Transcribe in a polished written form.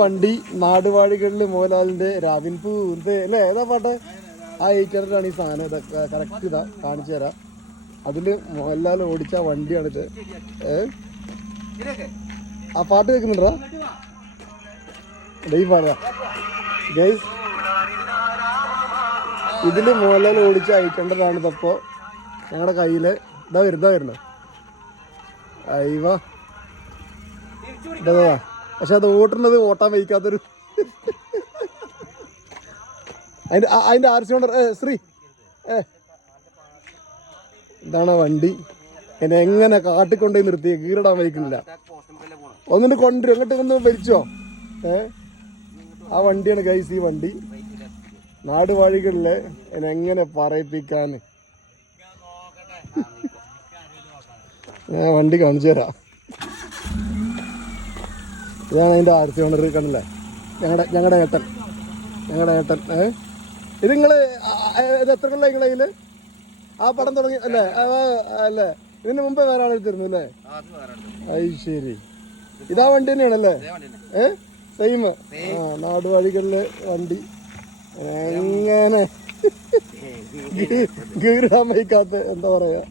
വണ്ടി നാടുവാഴികളില് മോഹൻലാലിന്റെ രാവിൻ പൂ അല്ലേ ഏതാ പാട്ട്? ആ 800 ഈ സാധനം. ഇതൊക്കെ കറക്റ്റ് ഇതാ കാണിച്ചു തരാം. അതില് മോഹൻലാൽ ഓടിച്ച വണ്ടിയാണിത്. ആ പാട്ട് കേൾക്കുന്നുണ്ടോ? ഈ പറയാ ഗൈസ്, ഇതില് മോഹൻലാൽ ഓടിച്ച 800 ഇതപ്പോ ഞങ്ങളുടെ കയ്യില് ഇതാ വരുന്നത്. അയ്യോ ഇതാ. പക്ഷെ അത് ഓട്ടുന്നത് ഓട്ടാൻ വയ്ക്കാത്തൊരു അതിന്റെ ആർസി കൊണ്ട് ശ്രീ ഇതാണ് വണ്ടി. എന്നെ എങ്ങനെ കാട്ടിക്കൊണ്ടേ നിർത്തി കീറിടാൻ വയ്ക്കുന്നില്ല. ഒന്നിട്ട് കൊണ്ടുവരും അങ്ങോട്ട് ഒന്ന് ഭരിച്ചോ. ആ വണ്ടിയാണ് ഗൈസ് ഈ വണ്ടി. നാടുവാഴികളിലെ എന്നെ എങ്ങനെ പറയിപ്പിക്കാൻ ഞാൻ വണ്ടി കാണിച്ചു തരാം. ഇതാണ് അതിൻ്റെ ആർസി ഓണർ കണ്ടില്ലേ, ഞങ്ങളുടെ ഏട്ടൻ. ഇത് നിങ്ങള് ഇത് എത്ര കൊല്ലം നിങ്ങളെ കയ്യില് ആ പടം തുടങ്ങി അല്ലേ? അല്ലേ ഇതിന് മുമ്പേ വേറെ ആളെടുത്തിരുന്നു അല്ലേ? അത് ശരി, ഇതാ വണ്ടി തന്നെയാണല്ലേ? സെയിം. നാടുവാഴികളിലെ വണ്ടി എങ്ങനെ ഗീറാൻ വയ്ക്കാത്ത എന്താ പറയാ.